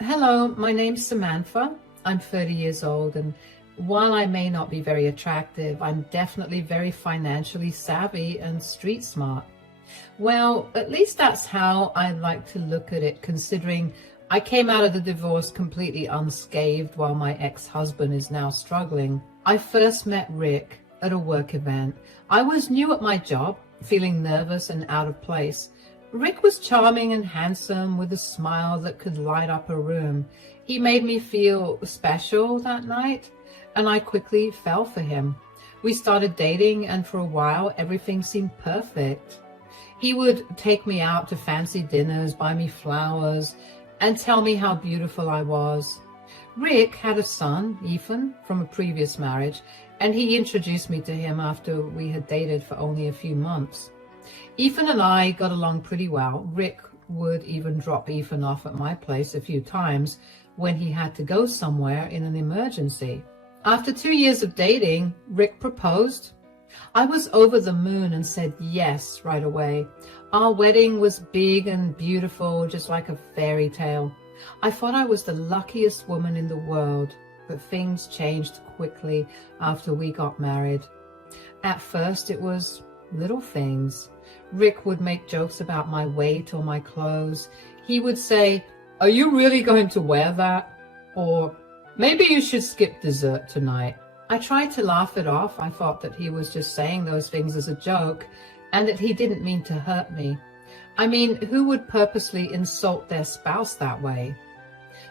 Hello, my name's Samantha. I'm 30 years old, and while I may not be very attractive, I'm definitely very financially savvy and street smart. Well, at least that's how I like to look at it, considering I came out of the divorce completely unscathed while my ex-husband is now struggling. I first met Rick at a work event. I was new at my job, feeling nervous and out of place. Rick was charming and handsome with a smile that could light up a room. He made me feel special that night, and I quickly fell for him. We started dating, and for a while, everything seemed perfect. He would take me out to fancy dinners, buy me flowers, and tell me how beautiful I was. Rick had a son, Ethan, from a previous marriage, and he introduced me to him after we had dated for only a few months. Ethan and I got along pretty well. Rick would even drop Ethan off at my place a few times when he had to go somewhere in an emergency. After 2 years of dating, Rick proposed. I was over the moon and said yes right away. Our wedding was big and beautiful, just like a fairy tale. I thought I was the luckiest woman in the world, but things changed quickly after we got married. At first, it was little things. Rick would make jokes about my weight or my clothes. He would say, "Are you really going to wear that?" Or, "Maybe you should skip dessert tonight." I tried to laugh it off. I thought that he was just saying those things as a joke and that he didn't mean to hurt me. I mean, who would purposely insult their spouse that way?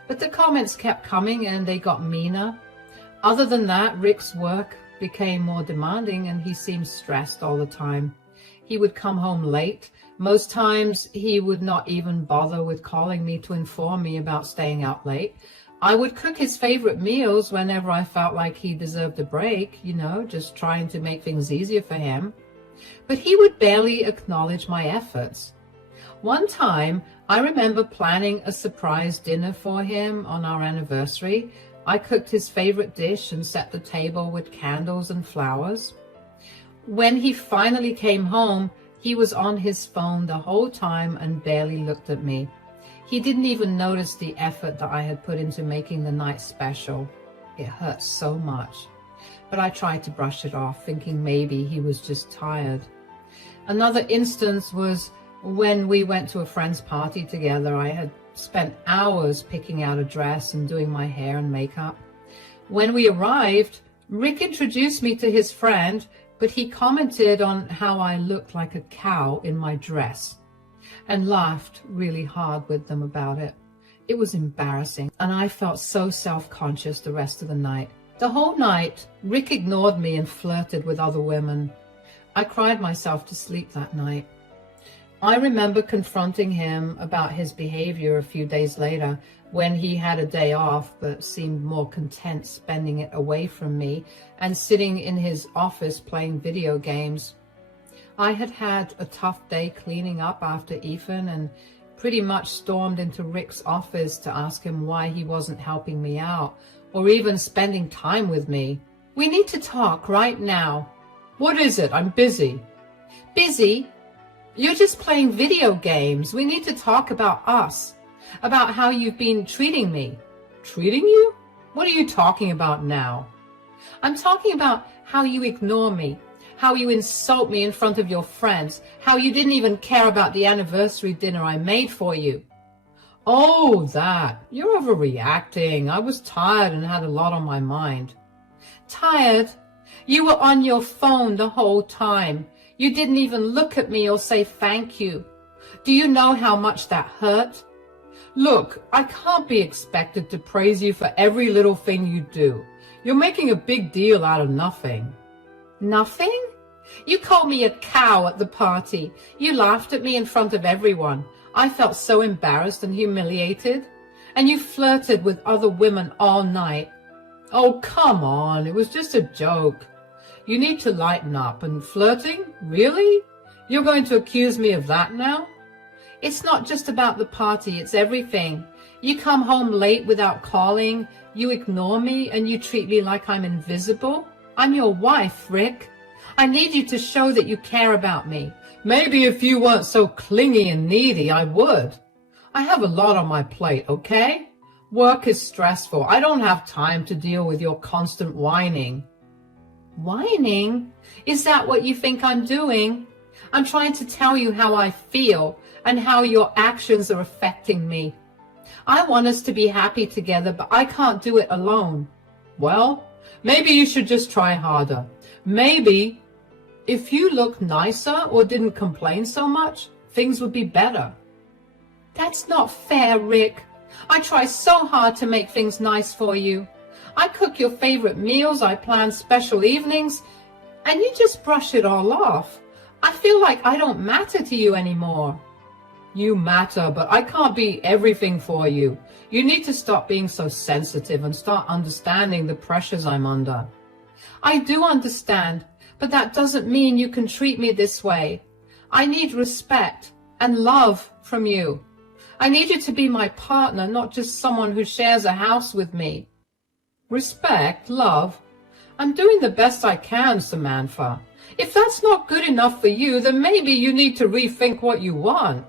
But the comments kept coming and they got meaner. Other than that, Rick's work became more demanding and he seemed stressed all the time. He would come home late. Most times he would not even bother with calling me to inform me about staying out late. I would cook his favorite meals whenever I felt like he deserved a break, just trying to make things easier for him. But he would barely acknowledge my efforts. One time, I remember planning a surprise dinner for him on our anniversary. I cooked his favorite dish and set the table with candles and flowers. When he finally came home, he was on his phone the whole time and barely looked at me. He didn't even notice the effort that I had put into making the night special. It hurt so much. But I tried to brush it off, thinking maybe he was just tired. Another instance was when we went to a friend's party together. I had spent hours picking out a dress and doing my hair and makeup. When we arrived, Rick introduced me to his friend, but he commented on how I looked like a cow in my dress and laughed really hard with them about it. It was embarrassing, and I felt so self-conscious the rest of the night. The whole night, Rick ignored me and flirted with other women. I cried myself to sleep that night. I remember confronting him about his behavior a few days later when he had a day off but seemed more content spending it away from me and sitting in his office playing video games. I had had a tough day cleaning up after Ethan and pretty much stormed into Rick's office to ask him why he wasn't helping me out or even spending time with me. "We need to talk right now." "What is it? I'm busy." "Busy? You're just playing video games. We need to talk about us, about how you've been treating me." "Treating you? What are you talking about now?" "I'm talking about how you ignore me, how you insult me in front of your friends, how you didn't even care about the anniversary dinner I made for you." "Oh, that. You're overreacting. I was tired and had a lot on my mind." "Tired? You were on your phone the whole time. You didn't even look at me or say thank you. Do you know how much that hurt?" "Look, I can't be expected to praise you for every little thing you do. You're making a big deal out of nothing." "Nothing? You called me a cow at the party. You laughed at me in front of everyone. I felt so embarrassed and humiliated. And you flirted with other women all night." "Oh, come on. It was just a joke. You need to lighten up. And flirting? Really? You're going to accuse me of that now?" "It's not just about the party. It's everything. You come home late without calling. You ignore me and you treat me like I'm invisible. I'm your wife, Rick. I need you to show that you care about me." "Maybe if you weren't so clingy and needy, I would. I have a lot on my plate, okay? Work is stressful. I don't have time to deal with your constant whining. Whining? Is that what you think I'm doing? I'm trying to tell you how I feel and how your actions are affecting me. I want us to be happy together, but I can't do it alone. Well, maybe you should just try harder. Maybe if you looked nicer or didn't complain so much, things would be better. That's not fair, Rick. I try so hard to make things nice for you. I cook your favorite meals, I plan special evenings, and you just brush it all off. I feel like I don't matter to you anymore. You matter, but I can't be everything for you. You need to stop being so sensitive and start understanding the pressures I'm under. I do understand, but that doesn't mean you can treat me this way. I need respect and love from you. I need you to be my partner, not just someone who shares a house with me. Respect, love. I'm doing the best I can, Samantha. If that's not good enough for you, then maybe you need to rethink what you want.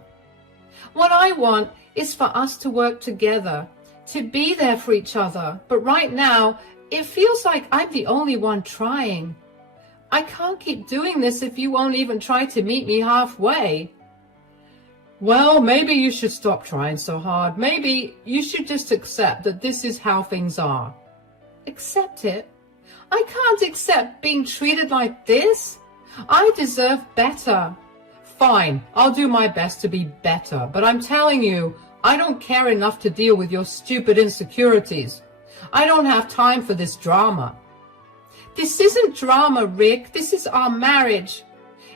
What I want is for us to work together, to be there for each other. But right now, it feels like I'm the only one trying. I can't keep doing this if you won't even try to meet me halfway. Well, maybe you should stop trying so hard. Maybe you should just accept that this is how things are. Accept it? I can't accept being treated like this. I deserve better. Fine, I'll do my best to be better, but I'm telling you, I don't care enough to deal with your stupid insecurities. I don't have time for this drama. This isn't drama, Rick. This is our marriage.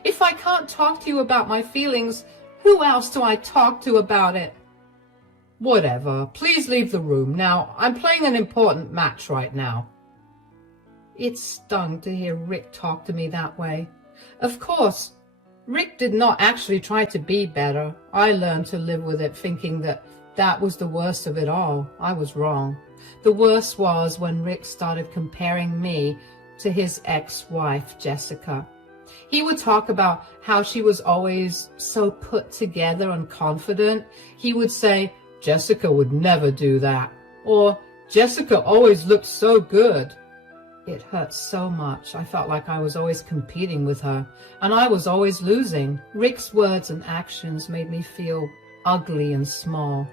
If I can't talk to you about my feelings, who else do I talk to about it? Whatever. Please leave the room. Now, I'm playing an important match right now. It stung to hear Rick talk to me that way. Of course, Rick did not actually try to be better. I learned to live with it, thinking that that was the worst of it all. I was wrong. The worst was when Rick started comparing me to his ex-wife, Jessica. He would talk about how she was always so put together and confident. He would say, Jessica would never do that. Or, Jessica always looked so good. It hurt so much. I felt like I was always competing with her, and I was always losing. Rick's words and actions made me feel ugly and small.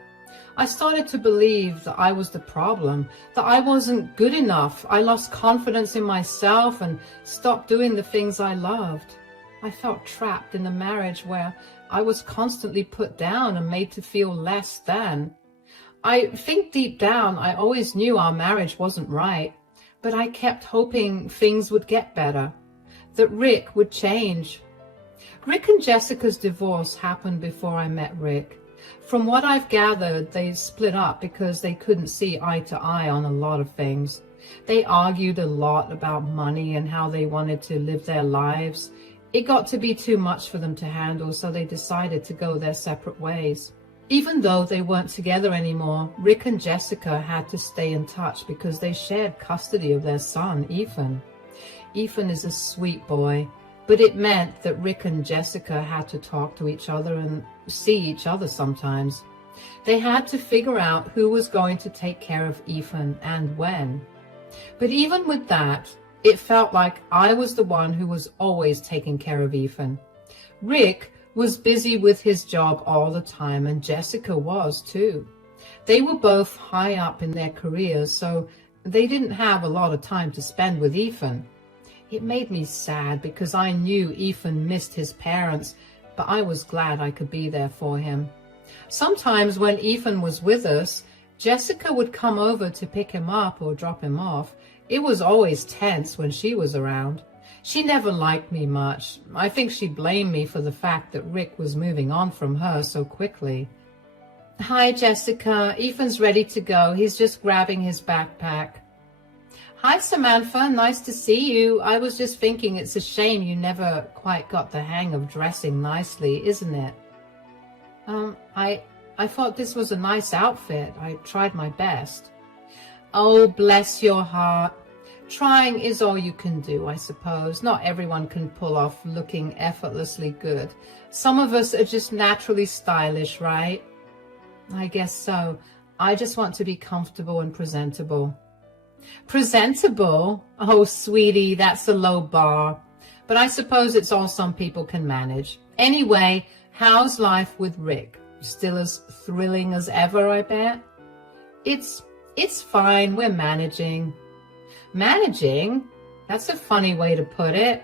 I started to believe that I was the problem, that I wasn't good enough. I lost confidence in myself and stopped doing the things I loved. I felt trapped in a marriage where I was constantly put down and made to feel less than. I think deep down I always knew our marriage wasn't right, but I kept hoping things would get better, that Rick would change. Rick and Jessica's divorce happened before I met Rick. From what I've gathered, they split up because they couldn't see eye to eye on a lot of things. They argued a lot about money and how they wanted to live their lives. It got to be too much for them to handle, so they decided to go their separate ways. Even though they weren't together anymore, Rick and Jessica had to stay in touch because they shared custody of their son, Ethan. Ethan is a sweet boy, but it meant that Rick and Jessica had to talk to each other and see each other sometimes. They had to figure out who was going to take care of Ethan and when. But even with that, it felt like I was the one who was always taking care of Ethan. Rick was busy with his job all the time, and Jessica was too. They were both high up in their careers, so they didn't have a lot of time to spend with Ethan. It made me sad because I knew Ethan missed his parents, but I was glad I could be there for him. Sometimes when Ethan was with us, Jessica would come over to pick him up or drop him off. It was always tense when she was around. She never liked me much. I think she blamed me for the fact that Rick was moving on from her so quickly. Hi, Jessica. Ethan's ready to go. He's just grabbing his backpack. Hi, Samantha. Nice to see you. I was just thinking it's a shame you never quite got the hang of dressing nicely, isn't it? I thought this was a nice outfit. I tried my best. Oh, bless your heart. Trying is all you can do, I suppose. Not everyone can pull off looking effortlessly good. Some of us are just naturally stylish, right? I guess so. I just want to be comfortable and presentable. Presentable? Oh, sweetie, that's a low bar. But I suppose it's all some people can manage. Anyway, how's life with Rick? Still as thrilling as ever, I bet? It's fine. We're managing. Managing? That's a funny way to put it.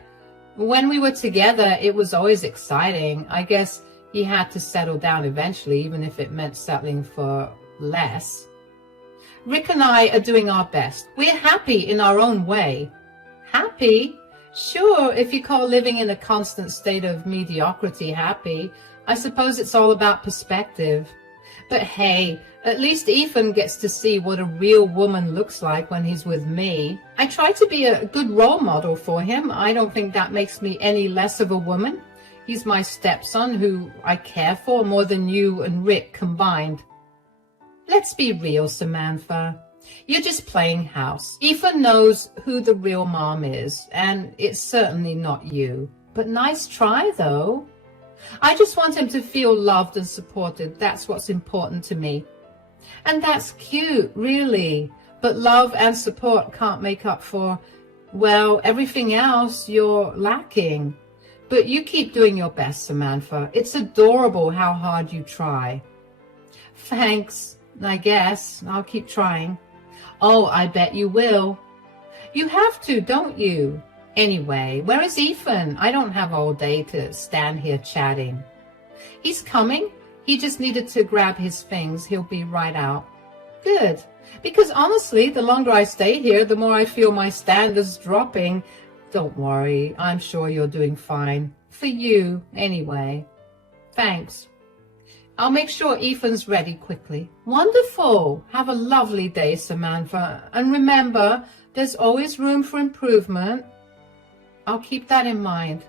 When we were together, it was always exciting. I guess he had to settle down eventually, even if it meant settling for less. Rick and I are doing our best. We're happy in our own way. Happy? Sure, if you call living in a constant state of mediocrity happy. I suppose it's all about perspective. But hey, at least Ethan gets to see what a real woman looks like when he's with me. I try to be a good role model for him. I don't think that makes me any less of a woman. He's my stepson who I care for more than you and Rick combined. Let's be real, Samantha. You're just playing house. Ethan knows who the real mom is, and it's certainly not you. But nice try, though. I just want him to feel loved and supported. That's what's important to me. And that's cute, really. But love and support can't make up for, well, everything else you're lacking. But you keep doing your best, Samantha. It's adorable how hard you try. Thanks, I guess. I'll keep trying. Oh, I bet you will. You have to, don't you? Anyway, where is Ethan? I don't have all day to stand here chatting. He's coming. He just needed to grab his things. He'll be right out. Good. Because honestly, the longer I stay here, the more I feel my standards dropping. Don't worry. I'm sure you're doing fine. For you, anyway. Thanks. I'll make sure Ethan's ready quickly. Wonderful. Have a lovely day, Samantha. And remember, there's always room for improvement. I'll keep that in mind.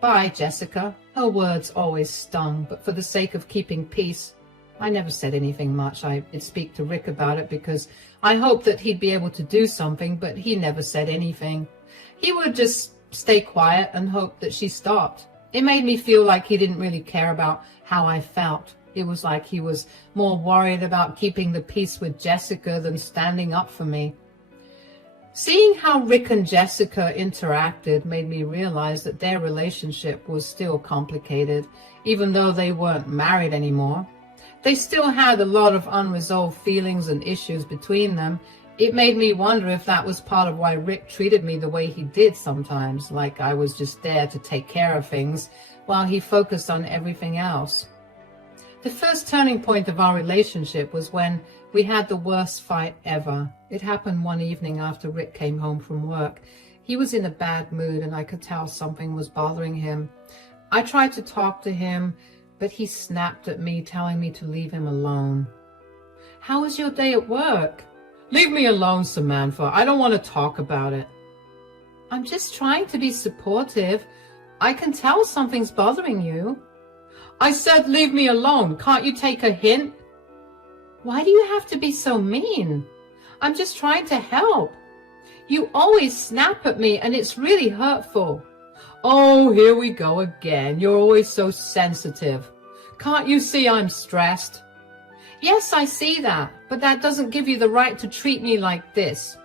Bye, Jessica. Her words always stung, but for the sake of keeping peace, I never said anything much. I did speak to Rick about it because I hoped that he'd be able to do something, but he never said anything. He would just stay quiet and hope that she stopped. It made me feel like he didn't really care about how I felt. It was like he was more worried about keeping the peace with Jessica than standing up for me. Seeing how Rick and Jessica interacted made me realize that their relationship was still complicated, even though they weren't married anymore. They still had a lot of unresolved feelings and issues between them. It made me wonder if that was part of why Rick treated me the way he did sometimes, like I was just there to take care of things while he focused on everything else. The first turning point of our relationship was when we had the worst fight ever. It happened one evening after Rick came home from work. He was in a bad mood and I could tell something was bothering him. I tried to talk to him, but he snapped at me, telling me to leave him alone. How was your day at work? Leave me alone, Samantha. I don't want to talk about it. I'm just trying to be supportive. I can tell something's bothering you. I said leave me alone. Can't you take a hint? Why do you have to be so mean? I'm just trying to help. You always snap at me and it's really hurtful. Oh, here we go again. You're always so sensitive. Can't you see I'm stressed? Yes, I see that, but that doesn't give you the right to treat me like this.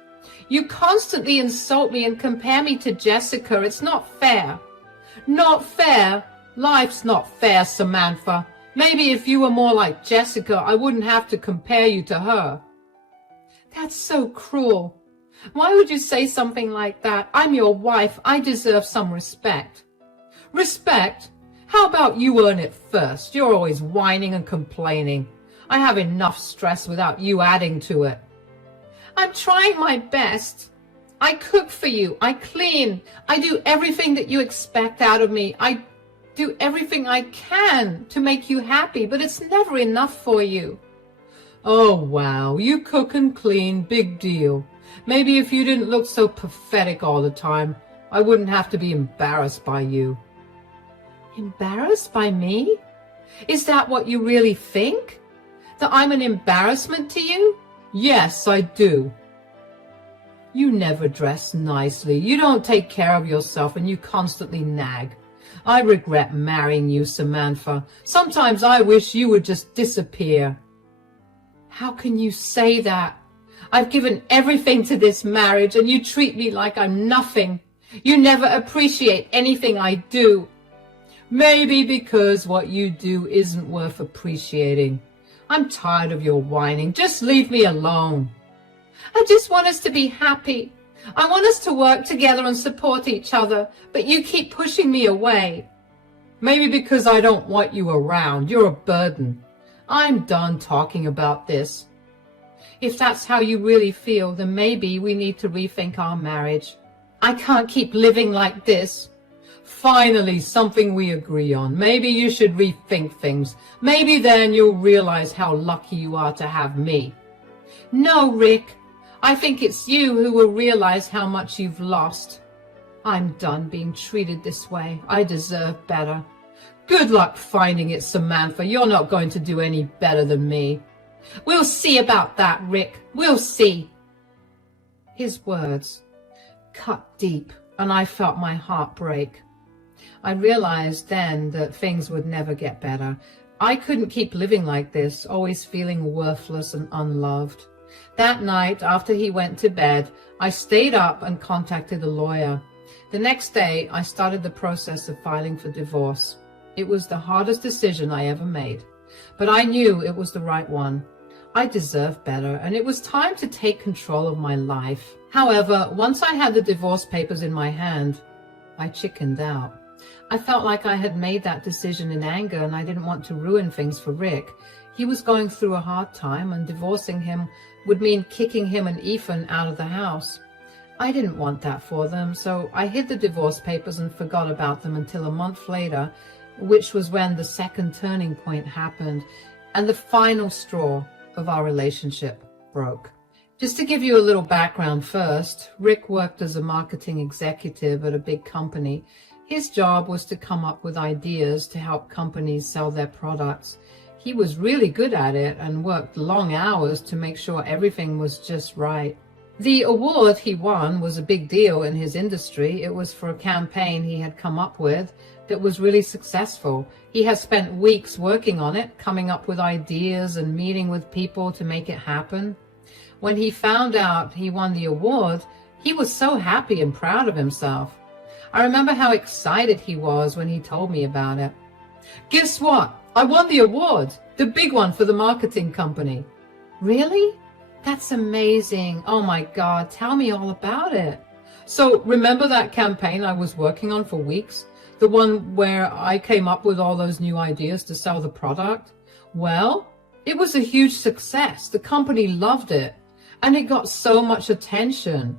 You constantly insult me and compare me to Jessica. It's not fair. Not fair? Life's not fair, Samantha. Maybe if you were more like Jessica, I wouldn't have to compare you to her. That's so cruel. Why would you say something like that? I'm your wife. I deserve some respect. Respect? How about you earn it first? You're always whining and complaining. I have enough stress without you adding to it. I'm trying my best. I cook for you. I clean. I do everything that you expect out of me. I do everything I can to make you happy, but it's never enough for you. Oh, wow. You cook and clean. Big deal. Maybe if you didn't look so pathetic all the time, I wouldn't have to be embarrassed by you. Embarrassed by me? Is that what you really think? That I'm an embarrassment to you? Yes, I do. You never dress nicely. You don't take care of yourself and you constantly nag. I regret marrying you, Samantha. Sometimes I wish you would just disappear. How can you say that? I've given everything to this marriage and you treat me like I'm nothing. You never appreciate anything I do. Maybe because what you do isn't worth appreciating. I'm tired of your whining. Just leave me alone. I just want us to be happy. I want us to work together and support each other, but you keep pushing me away. Maybe because I don't want you around. You're a burden. I'm done talking about this. If that's how you really feel, then maybe we need to rethink our marriage. I can't keep living like this. Finally, something we agree on. Maybe you should rethink things. Maybe then you'll realize how lucky you are to have me. No, Rick. I think it's you who will realize how much you've lost. I'm done being treated this way. I deserve better. Good luck finding it, Samantha. You're not going to do any better than me. We'll see about that, Rick. We'll see. His words cut deep, and I felt my heart break. I realized then that things would never get better. I couldn't keep living like this, always feeling worthless and unloved. That night, after he went to bed, I stayed up and contacted a lawyer. The next day, I started the process of filing for divorce. It was the hardest decision I ever made, but I knew it was the right one. I deserved better, and it was time to take control of my life. However, once I had the divorce papers in my hand, I chickened out. I felt like I had made that decision in anger, and I didn't want to ruin things for Rick. He was going through a hard time, and divorcing him would mean kicking him and Ethan out of the house. I didn't want that for them, so I hid the divorce papers and forgot about them until a month later, which was when the second turning point happened, and the final straw of our relationship broke. Just to give you a little background first, Rick worked as a marketing executive at a big company. His job was to come up with ideas to help companies sell their products. He was really good at it and worked long hours to make sure everything was just right. The award he won was a big deal in his industry. It was for a campaign he had come up with that was really successful. He has spent weeks working on it, coming up with ideas and meeting with people to make it happen. When he found out he won the award, he was so happy and proud of himself. I remember how excited he was when he told me about it. Guess what? I won the award, the big one for the marketing company. Really? That's amazing. Oh my God, tell me all about it. So remember that campaign I was working on for weeks? The one where I came up with all those new ideas to sell the product? Well, it was a huge success. The company loved it, and it got so much attention.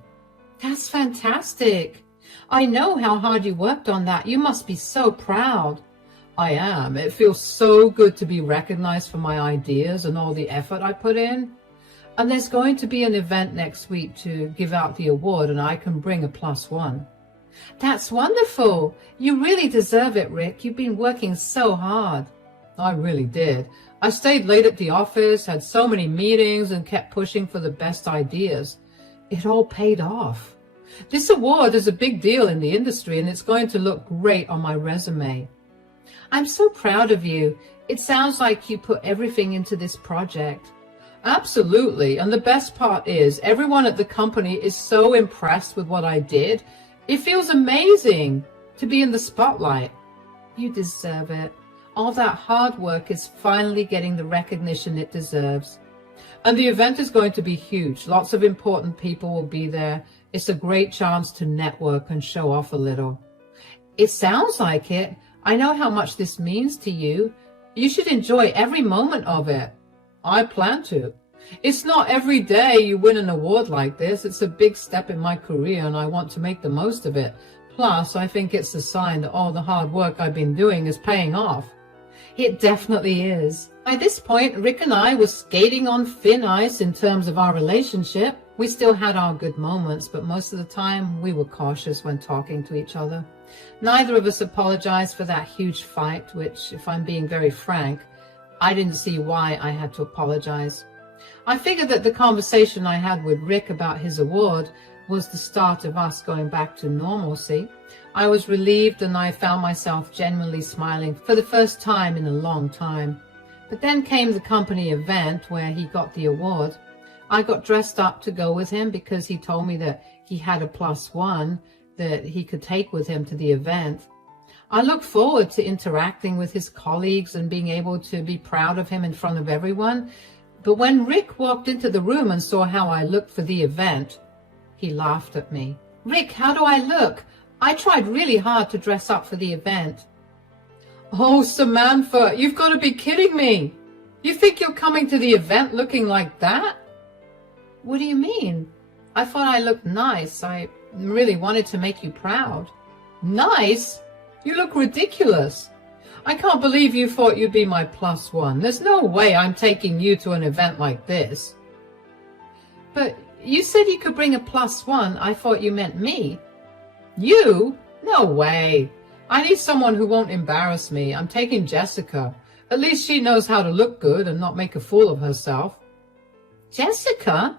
That's fantastic. I know how hard you worked on that. You must be so proud. I am. It feels so good to be recognized for my ideas and all the effort I put in. And there's going to be an event next week to give out the award, and I can bring a +1. That's wonderful. You really deserve it, Rick. You've been working so hard. I really did. I stayed late at the office, had so many meetings, and kept pushing for the best ideas. It all paid off. This award is a big deal in the industry, and it's going to look great on my resume. I'm so proud of you. It sounds like you put everything into this project. Absolutely. And the best part is everyone at the company is so impressed with what I did. It feels amazing to be in the spotlight. You deserve it. All that hard work is finally getting the recognition it deserves. And the event is going to be huge. Lots of important people will be there. It's a great chance to network and show off a little. It sounds like it. I know how much this means to you. You should enjoy every moment of it. I plan to. It's not every day you win an award like this. It's a big step in my career, and I want to make the most of it. Plus, I think it's a sign that all the hard work I've been doing is paying off. It definitely is. By this point, Rick and I were skating on thin ice in terms of our relationship. We still had our good moments, but most of the time we were cautious when talking to each other. Neither of us apologized for that huge fight, which, if I'm being very frank, I didn't see why I had to apologize. I figured that the conversation I had with Rick about his award was the start of us going back to normalcy. I was relieved, and I found myself genuinely smiling for the first time in a long time. But then came the company event where he got the award. I got dressed up to go with him because he told me that he had a +1 that he could take with him to the event. I looked forward to interacting with his colleagues and being able to be proud of him in front of everyone. But when Rick walked into the room and saw how I looked for the event, he laughed at me. "Rick, how do I look? I tried really hard to dress up for the event." "Oh, Samantha, you've got to be kidding me. You think you're coming to the event looking like that?" "What do you mean? I thought I looked nice. I really wanted to make you proud." "Nice? You look ridiculous. I can't believe you thought you'd be my +1. There's no way I'm taking you to an event like this." "But you said you could bring a +1. I thought you meant me." "You? No way. I need someone who won't embarrass me. I'm taking Jessica. At least she knows how to look good and not make a fool of herself." "Jessica?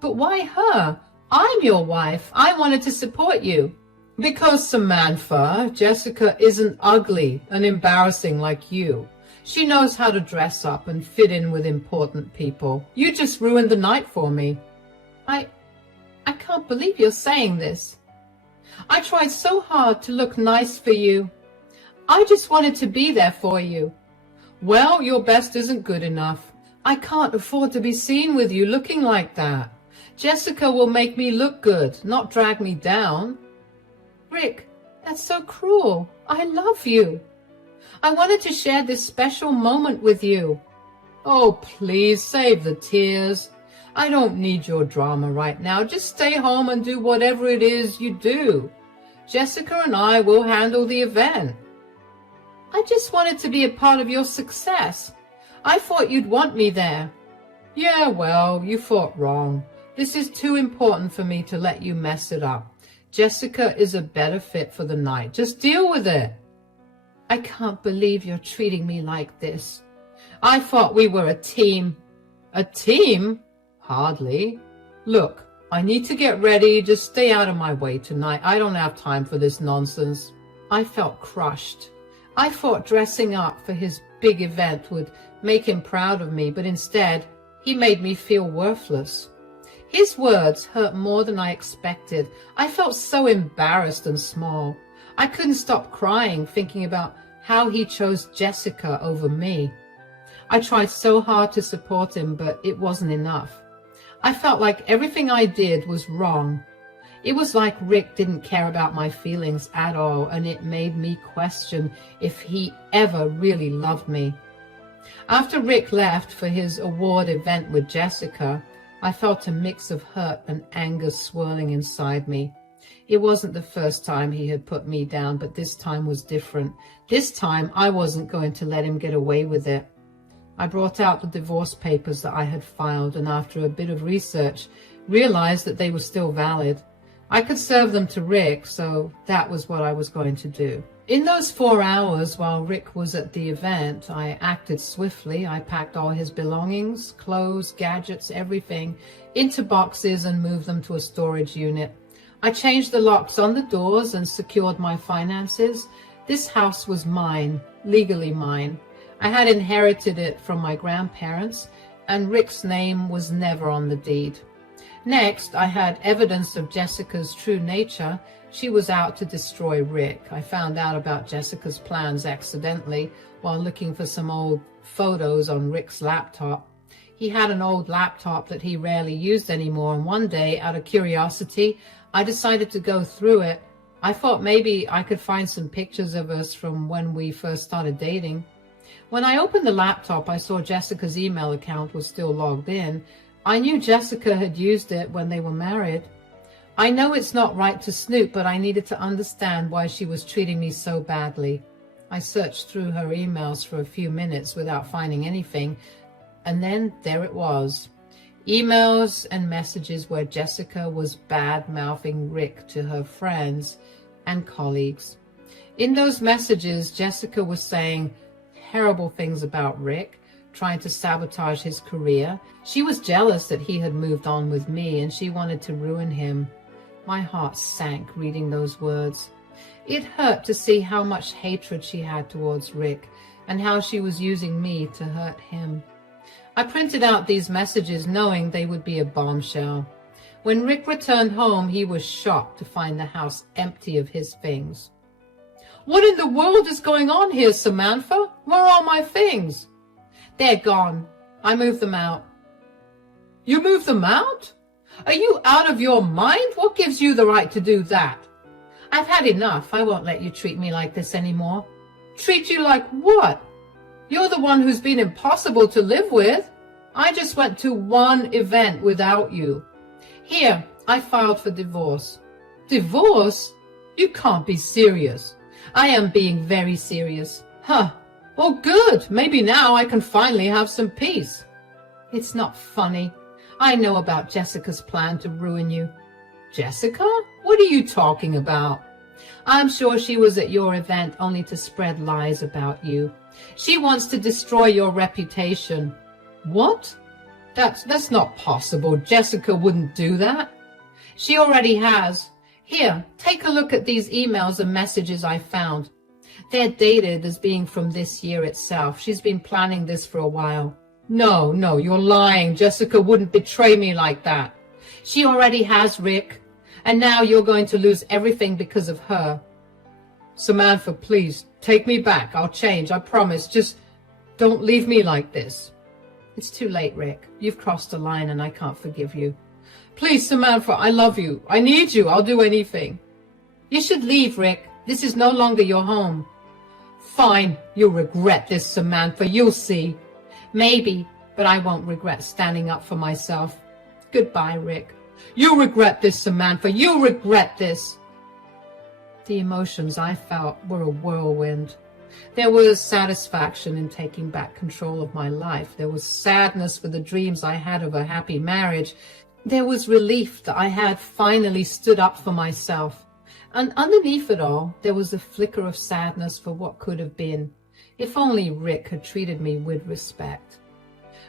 But why her? I'm your wife. I wanted to support you." "Because, Samantha, Jessica isn't ugly and embarrassing like you. She knows how to dress up and fit in with important people. You just ruined the night for me." I can't believe you're saying this. I tried so hard to look nice for you. I just wanted to be there for you." "Well, your best isn't good enough. I can't afford to be seen with you looking like that. Jessica will make me look good, not drag me down." "Rick, that's so cruel. I love you. I wanted to share this special moment with you." "Oh, please save the tears. I don't need your drama right now. Just stay home and do whatever it is you do. Jessica and I will handle the event." "I just wanted to be a part of your success. I thought you'd want me there." "Yeah, well, you thought wrong. This is too important for me to let you mess it up. Jessica is a better fit for the night. Just deal with it." "I can't believe you're treating me like this. I thought we were a team." "A team? Hardly. Look, I need to get ready. Just stay out of my way tonight. I don't have time for this nonsense." I felt crushed. I thought dressing up for his big event would make him proud of me, but instead, he made me feel worthless. His words hurt more than I expected. I felt so embarrassed and small. I couldn't stop crying, thinking about how he chose Jessica over me. I tried so hard to support him, but it wasn't enough. I felt like everything I did was wrong. It was like Rick didn't care about my feelings at all, and it made me question if he ever really loved me. After Rick left for his award event with Jessica, I felt a mix of hurt and anger swirling inside me. It wasn't the first time he had put me down, but this time was different. This time I wasn't going to let him get away with it. I brought out the divorce papers that I had filed, and after a bit of research, realized that they were still valid. I could serve them to Rick, so that was what I was going to do. In those 4 hours while Rick was at the event, I acted swiftly. I packed all his belongings, clothes, gadgets, everything, into boxes and moved them to a storage unit. I changed the locks on the doors and secured my finances. This house was mine, legally mine. I had inherited it from my grandparents, and Rick's name was never on the deed. Next, I had evidence of Jessica's true nature. She was out to destroy Rick. I found out about Jessica's plans accidentally while looking for some old photos on Rick's laptop. He had an old laptop that he rarely used anymore, and one day, out of curiosity, I decided to go through it. I thought maybe I could find some pictures of us from when we first started dating. When I opened the laptop, I saw Jessica's email account was still logged in. I knew Jessica had used it when they were married. I know it's not right to snoop, but I needed to understand why she was treating me so badly. I searched through her emails for a few minutes without finding anything, and then there it was. Emails and messages where Jessica was bad-mouthing Rick to her friends and colleagues. In those messages, Jessica was saying terrible things about Rick, trying to sabotage his career. She was jealous that he had moved on with me, and she wanted to ruin him. My heart sank reading those words. It hurt to see how much hatred she had towards Rick. and how she was using me to hurt him. I printed out these messages knowing they would be a bombshell. When Rick returned home, he was shocked to find the house empty of his things. "What in the world is going on here, Samantha? Where are my things?" "They're gone. I moved them out." "You moved them out? Are you out of your mind? What gives you the right to do that?" "I've had enough. I won't let you treat me like this anymore." "Treat you like what? You're the one who's been impossible to live with. I just went to one event without you. Here, I filed for divorce." "Divorce? You can't be serious." "I am being very serious." "Huh. Well, good. Maybe now I can finally have some peace." "It's not funny. I know about Jessica's plan to ruin you." "Jessica? What are you talking about?" "I'm sure she was at your event only to spread lies about you. She wants to destroy your reputation." "What? That's not possible. Jessica wouldn't do that." "She already has. Here, take a look at these emails and messages I found. They're dated as being from this year itself. She's been planning this for a while." No, you're lying. Jessica wouldn't betray me like that." "She already has, Rick. And now you're going to lose everything because of her." "Samantha, please, take me back. I'll change, I promise. Just don't leave me like this." "It's too late, Rick. You've crossed a line and I can't forgive you." "Please, Samantha, I love you. I need you. I'll do anything." "You should leave, Rick. This is no longer your home." "Fine. You'll regret this, Samantha. You'll see." "Maybe, but I won't regret standing up for myself. Goodbye, Rick." "You'll regret this, Samantha. You'll regret this." The emotions I felt were a whirlwind. There was satisfaction in taking back control of my life. There was sadness for the dreams I had of a happy marriage. There was relief that I had finally stood up for myself. And underneath it all, there was a flicker of sadness for what could have been. If only Rick had treated me with respect.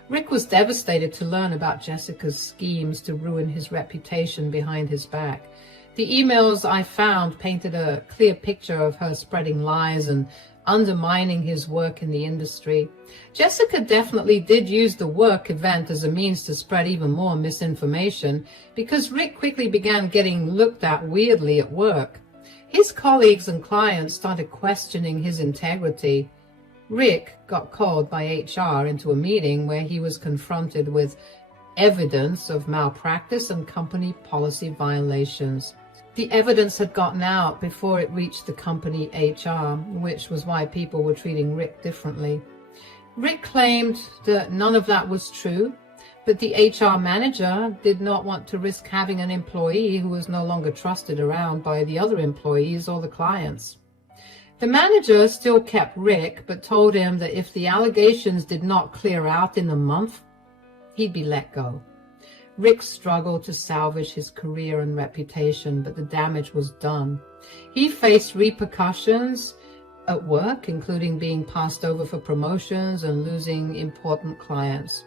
Rick was devastated to learn about Jessica's schemes to ruin his reputation behind his back. The emails I found painted a clear picture of her spreading lies and undermining his work in the industry. Jessica definitely did use the work event as a means to spread even more misinformation, because Rick quickly began getting looked at weirdly at work. His colleagues and clients started questioning his integrity. Rick got called by HR into a meeting where he was confronted with evidence of malpractice and company policy violations. The evidence had gotten out before it reached the company HR, which was why people were treating Rick differently. Rick claimed that none of that was true, but the HR manager did not want to risk having an employee who was no longer trusted around by the other employees or the clients. The manager still kept Rick, but told him that if the allegations did not clear out in a month, he'd be let go. Rick struggled to salvage his career and reputation, but the damage was done. He faced repercussions at work, including being passed over for promotions and losing important clients.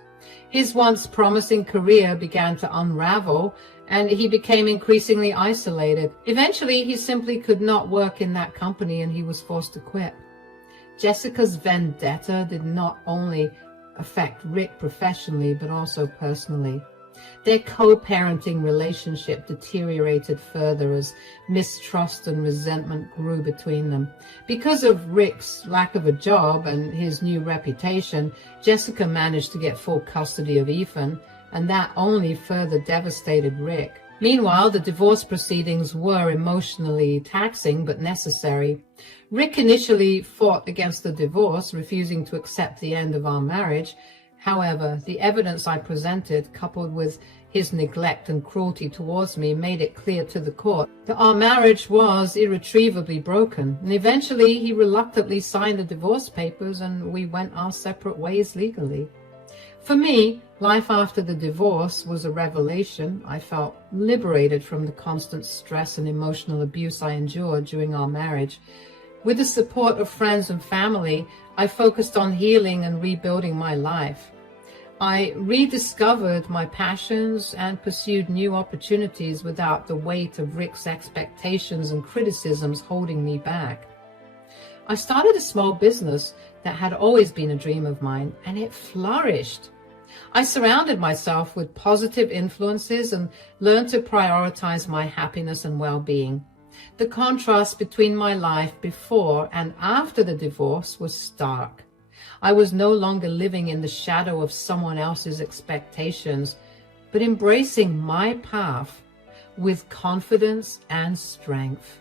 His once promising career began to unravel, and he became increasingly isolated. Eventually, he simply could not work in that company, and he was forced to quit. Jessica's vendetta did not only affect Rick professionally, but also personally. Their co-parenting relationship deteriorated further as mistrust and resentment grew between them. Because of Rick's lack of a job and his new reputation, Jessica managed to get full custody of Ethan, and that only further devastated Rick. Meanwhile, the divorce proceedings were emotionally taxing but necessary. Rick initially fought against the divorce, refusing to accept the end of our marriage. However, the evidence I presented, coupled with his neglect and cruelty towards me, made it clear to the court that our marriage was irretrievably broken. And eventually, he reluctantly signed the divorce papers, and we went our separate ways legally. For me, life after the divorce was a revelation. I felt liberated from the constant stress and emotional abuse I endured during our marriage. With the support of friends and family, I focused on healing and rebuilding my life. I rediscovered my passions and pursued new opportunities without the weight of Rick's expectations and criticisms holding me back. I started a small business that had always been a dream of mine, and it flourished. I surrounded myself with positive influences and learned to prioritize my happiness and well-being. The contrast between my life before and after the divorce was stark. I was no longer living in the shadow of someone else's expectations, but embracing my path with confidence and strength.